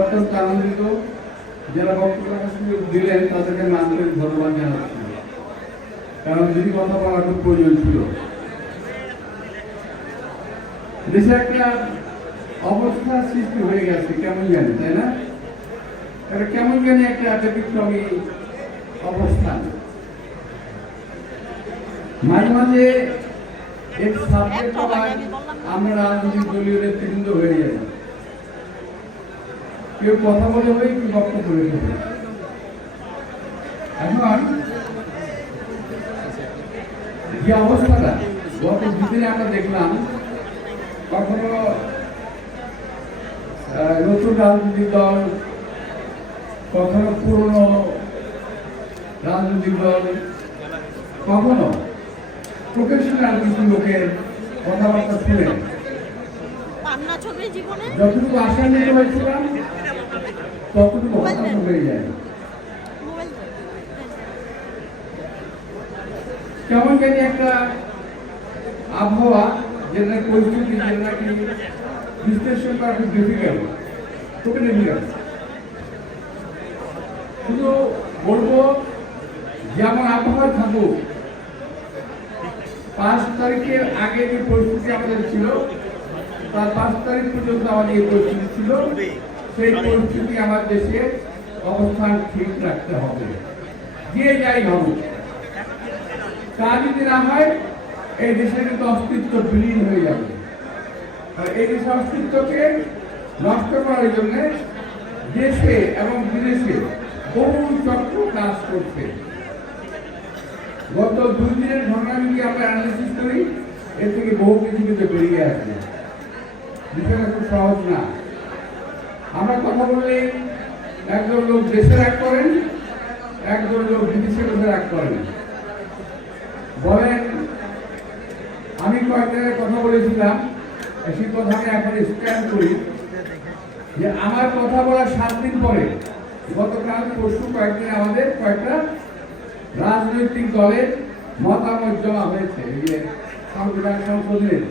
অত্যন্ত আনন্দিত। যারা বক্তব্য দিলেন তাদেরকে আমি আন্তরিক ধন্যবাদ জানাচ্ছি, কারণ যদি কথা বলার খুব প্রয়োজন ছিল। দেশে একটা অবস্থা সৃষ্টি হয়ে গেছে কেমন জানি, তাই না? এটা কেমন জানি একটা ব্যতিক্রমী অবস্থান। মাঝে মাঝে এক সাবজেক্ট আমরা রাজনৈতিক দলীয় নেতৃবৃন্দ হয়ে যাই, কেউ কথা বলে হয়ে কি বক্তব্য রেখে দেয়। এখন যে অবস্থাটা গত দুদিনে আমরা দেখলাম, কখনো নতুন রাজনৈতিক দল, কখনো পুরনো রাজনৈতিক দল, কখনো প্রফেশনাল কিছু লোকের কথাবার্তা শুনে যতটুকু আশা নিতে হয়েছিলাম ততটুকু হতাশ হয়ে যায়। কেমন জানি একটা আবহাওয়া, যেটা পরিস্থিতি, যেটা নাকি বিশ্লেষণ করা খুব ডিফিকাল্ট, খুবই ডিফিকাল্ট। শুধু বলবো যেমন আবহাওয়া থাকুক, 5 তারিখের আগে যে পরিস্থিতি আমাদের ছিল তার 5 তারিখ পর্যন্ত আমাদের এই পরিস্থিতি ছিল, সেই পরিস্থিতি আমার দেশে অবস্থান ঠিক রাখতে হবে। যে যাই ভাবুক, তা যদি না হয় এই দেশের কিন্তু অস্তিত্ব বিলীন হয়ে যাবে। এই দেশের অস্তিত্বকে নষ্ট করার জন্য দেশে এবং বিদেশে বহু চক্র কাজ করছে। গত 2 দিনের ঘটনা যদি আমরা অ্যানালিসিস করি, এর থেকে বহু কিছু কিন্তু বেরিয়ে আসবে। বিষয়টা খুব সহজ না। আমরা কথা বললে একজন লোক দেশে রাগ করেন, একজন লোক বিদেশে বসে রাগ করেন। বলেন আমি কয়েক জায়গায় কথা বলেছিলাম, সেই কথা আমি এখন স্ক্যান করি, যে আমার কথা বলার 7 দিন পরে গতকাল পরশু কয়েকদিন আমাদের কয়েকটা রাজনৈতিক দলের মতামত জমা হয়েছে। এই যে সংবিধান সংশোধনের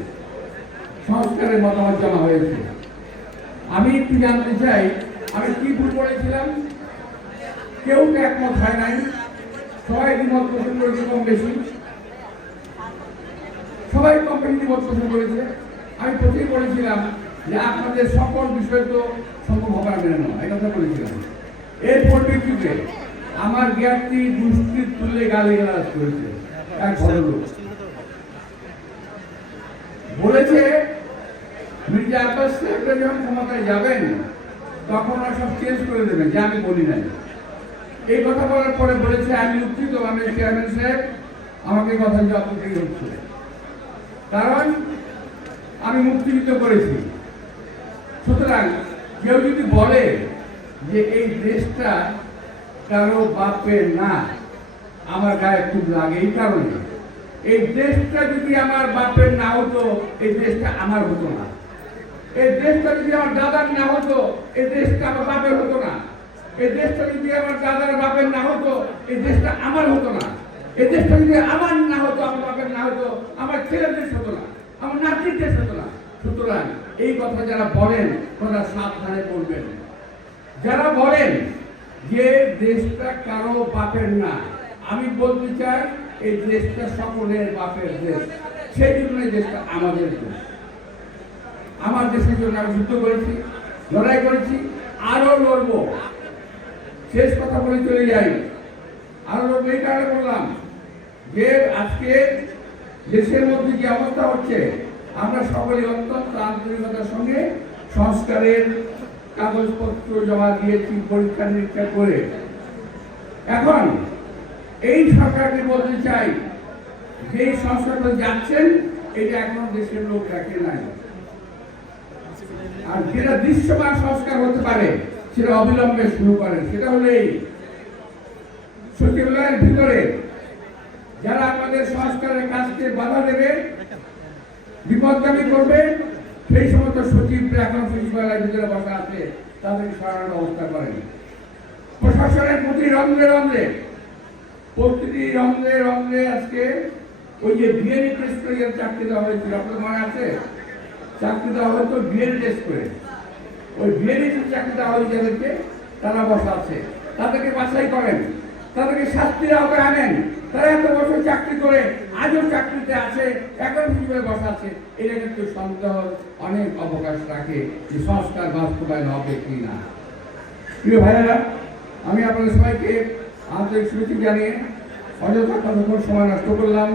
সংস্কারের মতামত জমা হয়েছে। আমি একটু জানতে চাই, আমি কি ভুল করেছিলাম? কেউ তো একমত হয় নাই, সবাই দ্বিমত পোষণ করেছে, কম বেশি সবাই দ্বিমত পোষণ করেছে। আমি প্রথমেই বলেছিলাম যে আপনাদের সকল বিষয় তো সম্ভব হবে না, মেনে নেওয়া, এই কথা বলেছিলাম। এর পরিপ্রেক্ষিতে আমার জ্ঞাতি দুষ্কৃত তুলে গালিগালাজ করেছে এক ভদ্রলোক। বলেছে মির্জা আব্বাস সাহেবরা যখন ক্ষমতায় যাবেন তখন ওরা সব চেঞ্জ করে দেবেন, যে আমি বলি নাই। এই কথা বলার পরে বলেছে আমি উত্থিত, আমি চেয়ারম্যান সাহেব, আমাকে কথা জবাব দিতেই হচ্ছে, কারণ আমি মুক্তিযুদ্ধ করেছি। সুতরাং কেউ যদি বলে যে এই দেশটা কারো বাপের না, আমার গায়ে খুব লাগে। এই কারণে এই দেশটা যদি আমার বাপের না হতো, এই দেশটা আমার হতো না। এই দেশটা যদি আমার দাদার না হতো, এই দেশটা আমার বাপের হতো না। এই দেশটা যদি আমার দাদার বাপের না হতো, এই দেশটা আমার হতো না। এই দেশটা যদি আমার না হতো, আমার বাপের না হতো, আমার ছেলেদের হতো না, আমার নাতিদের হতো না। সুতরাং এই কথা যারা বলেন তারা সাবধানে বলবেন। যারা বলেন যে দেশটা কারো বাপের না, আমি বলতে চাই এই দেশটা সকলের বাপের দেশ। সেই জন্য এই দেশটা আমাদের দেশ। আমার দেশের জন্য আমি যুদ্ধ করেছি, লড়াই করেছি, আরো লড়বো। শেষ কথা বলে চলে যাই, আরো লড়বো। এই কারণে বললাম যে আজকে দেশের মধ্যে যে অবস্থা হচ্ছে, আমরা সকলে অত্যন্ত আন্তরিকতার সঙ্গে সংস্কারের কাগজপত্র জমা দিয়েছি, পরীক্ষা নিরীক্ষা করে। এখন এই সরকারকে বলতে চাই, যে সংস্কারটা যাচ্ছেন এটা এখনো দেশের লোক রাখে নাই। আর যেটা দৃশ্যমান সংস্কার হতে পারে সেটা অবিলম্বে শুরু করেন। সেটা হলো এই সচিবালয়ের ভিতরে যারা আমাদের সংস্কারের কাজকে বাধা দেবে, বিপদগামী করবে, সেই সমস্ত সচিবরা এখন সচিবালয়ের ভিতরে বসা আছে, তাদেরকে সরানোর ব্যবস্থা করেন। প্রশাসনের প্রতিটি রন্ধে আজকে ওই যে ডিএনএ টেস্ট করে চাকরি দেওয়া হয়েছিল, আপনাদের মনে আছে? চাকরি দেওয়া হয়তো ডিএনএ টেস্ট করে। ওই ভিএনএসি চাকরি দেওয়া হয় যাদেরকে, তারা বসা আছে, তাদেরকে বাছাই করেন, তাদেরকে শাস্তির আওতায় আনেন। তারা এত বছর চাকরি করে আজও চাকরিতে আছে, এখন হিসেবে বসা আছে। এটা কিন্তু সন্দেহ অনেক অবকাশ রাখে যে সংস্কার বাস্তবায়ন হবে কি না। প্রিয় ভাইয়েরা, আমি আপনাদের সবাইকে আন্তরিক শুভেচ্ছা জানিয়ে অযথা কতক্ষণ সময় নষ্ট করলাম